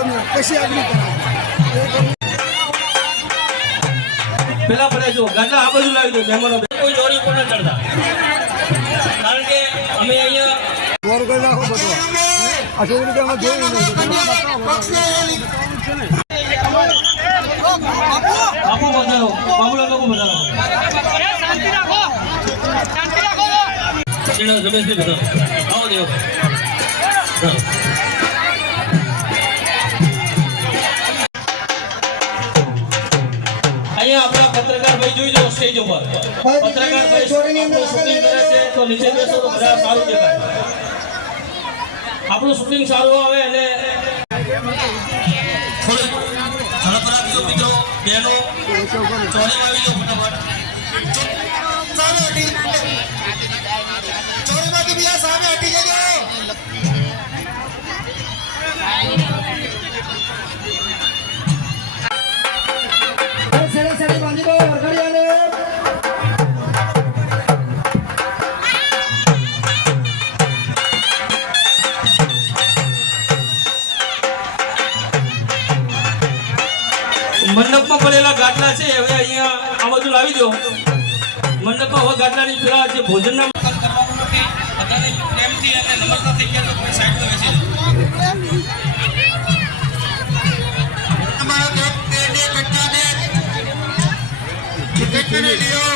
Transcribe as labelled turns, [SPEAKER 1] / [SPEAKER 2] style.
[SPEAKER 1] તમને કશી આગળ
[SPEAKER 2] પેલા પડે જો ગાડલા આ બાજુ લાવી દો મહેમાનો. કોઈ જોડી ઉપર ન ચડતા. કારણ કે અમે અહીંયા
[SPEAKER 1] બોર કરી નાખો બધો. તો અમે જોયું
[SPEAKER 2] બાપુ શેણા રમેશભાઈ વધારો. આવો દેવભાઈ અહીંયા આપણા પત્રકાર ભાઈ જોઈ લો સ્ટેજ ઉપર. પત્રકાર ભાઈ શૂટિંગ કરે છે તો નીચે બેસો તો બધા સારું દેખાય આપણું શૂટિંગ સારું આવે અને થોડીક ઝડપ રાખજો મિત્રો બહેનો ચોરી આવી જાઓ ફટાફટ
[SPEAKER 1] સેડે
[SPEAKER 2] મંડપમાં પડેલા ગાટલા છે, હવે અહીંયા આ બધું લાવી દો. મંડપમાં હવે ગાટલાની પેલા જે ભોજનના કરવાનું નથી. બધાને પ્રેમથી અને નમ્રતા થઈ ગયા તો કોઈ સાઈડ બેસી જાઓ
[SPEAKER 3] તમારા બેટ પેડે કટ્ટાને ક્રિકેટ મેને લિયો.